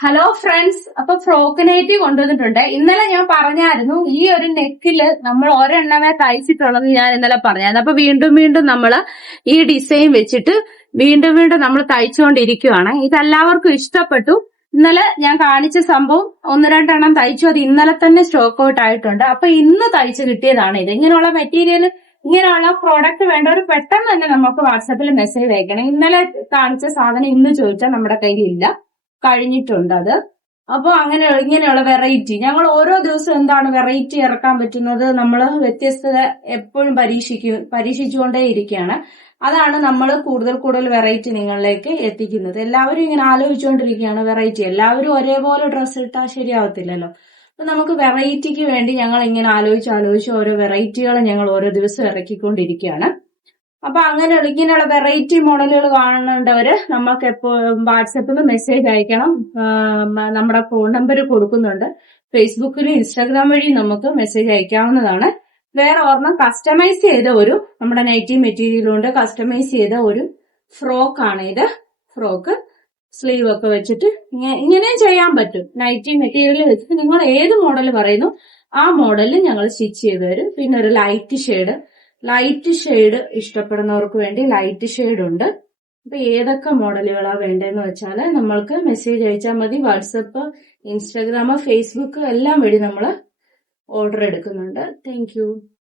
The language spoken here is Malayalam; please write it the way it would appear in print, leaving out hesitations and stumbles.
ഹലോ ഫ്രണ്ട്സ്, അപ്പൊ ഫ്രോക്ക് നൈറ്റി കൊണ്ടുവന്നിട്ടുണ്ട്. ഇന്നലെ ഞാൻ പറഞ്ഞായിരുന്നു ഈ ഒരു നെക്കില് നമ്മൾ ഒരെണ്ണമേ തയ്ച്ചിട്ടുള്ളത് ഞാൻ ഇന്നലെ പറഞ്ഞായിരുന്നു. അപ്പൊ വീണ്ടും വീണ്ടും നമ്മൾ ഈ ഡിസൈൻ വെച്ചിട്ട് വീണ്ടും വീണ്ടും നമ്മൾ തയ്ച്ചുകൊണ്ടിരിക്കുവാണ്. ഇതെല്ലാവർക്കും ഇഷ്ടപ്പെട്ടു. ഇന്നലെ ഞാൻ കാണിച്ച സംഭവം ഒന്ന് രണ്ടെണ്ണം തയ്ച്ചു, അത് ഇന്നലെ തന്നെ സ്റ്റോക്ക് ഔട്ട് ആയിട്ടുണ്ട്. അപ്പൊ ഇന്ന് തയ്ച്ചു കിട്ടിയതാണ് ഇത്. ഇങ്ങനെയുള്ള മെറ്റീരിയൽ, ഇങ്ങനെയുള്ള പ്രോഡക്റ്റ് വേണ്ടവർ പെട്ടെന്ന് തന്നെ നമുക്ക് വാട്സാപ്പിൽ മെസ്സേജ് അയക്കണം. ഇന്നലെ കാണിച്ച സാധനം ഇന്ന് ചോദിച്ചാൽ നമ്മുടെ കയ്യിൽ ഇല്ല, കഴിഞ്ഞിട്ടുണ്ട് അത്. അപ്പൊ ഇങ്ങനെയുള്ള വെറൈറ്റി ഞങ്ങൾ ഓരോ ദിവസവും എന്താണ് വെറൈറ്റി ഇറക്കാൻ പറ്റുന്നത്, നമ്മൾ വ്യത്യസ്തത എപ്പോഴും പരീക്ഷിച്ചുകൊണ്ടേ ഇരിക്കുകയാണ്. അതാണ് നമ്മൾ കൂടുതൽ വെറൈറ്റി നിങ്ങളിലേക്ക് എത്തിക്കുന്നത്. എല്ലാവരും ഇങ്ങനെ ആലോചിച്ചുകൊണ്ടിരിക്കുകയാണ് വെറൈറ്റി. എല്ലാവരും ഒരേപോലെ ഡ്രസ്സ് ഇട്ടാൽ ശരിയാവത്തില്ലല്ലോ. അപ്പൊ നമുക്ക് വെറൈറ്റിക്ക് വേണ്ടി ഞങ്ങൾ ഇങ്ങനെ ആലോചിച്ച് ഓരോ വെറൈറ്റികൾ ഞങ്ങൾ ഓരോ ദിവസവും ഇറക്കിക്കൊണ്ടിരിക്കുകയാണ്. അപ്പൊ ഇങ്ങനെയുള്ള വെറൈറ്റി മോഡലുകൾ കാണേണ്ടവര് നമുക്ക് എപ്പോഴും വാട്സപ്പിൽ മെസ്സേജ് അയക്കണം. നമ്മുടെ ഫോൺ നമ്പർ കൊടുക്കുന്നുണ്ട്. ഫേസ്ബുക്കിലും ഇൻസ്റ്റാഗ്രാം വഴി നമുക്ക് മെസ്സേജ് അയക്കാവുന്നതാണ്. വേറെ ഒരെണ്ണം കസ്റ്റമൈസ് ചെയ്ത നമ്മുടെ നൈറ്റി മെറ്റീരിയൽ കൊണ്ട് കസ്റ്റമൈസ് ചെയ്ത ഒരു ഫ്രോക്ക് ആണ് ഇത്. ഫ്രോക്ക് സ്ലീവ് ഒക്കെ വെച്ചിട്ട് ഇങ്ങനെയും ചെയ്യാൻ പറ്റും. നൈറ്റി മെറ്റീരിയൽ വെച്ചിട്ട് നിങ്ങൾ ഏത് മോഡൽ പറയുന്നു ആ മോഡലിൽ ഞങ്ങൾ സ്റ്റിച്ച് ചെയ്ത് തരും. പിന്നെ ഒരു ലൈറ്റ് ഷെയ്ഡ് ഇഷ്ടപ്പെടുന്നവർക്ക് വേണ്ടി ലൈറ്റ് ഷെയ്ഡ് ഉണ്ട്. അപ്പൊ ഏതൊക്കെ മോഡലുകളാ വേണ്ടതെന്ന് വെച്ചാൽ നമ്മൾക്ക് മെസ്സേജ് അയച്ചാൽ മതി. വാട്സപ്പ്, ഇൻസ്റ്റാഗ്രാം, ഫേസ്ബുക്ക് എല്ലാം വഴി നമ്മൾ ഓർഡർ എടുക്കുന്നുണ്ട്. താങ്ക്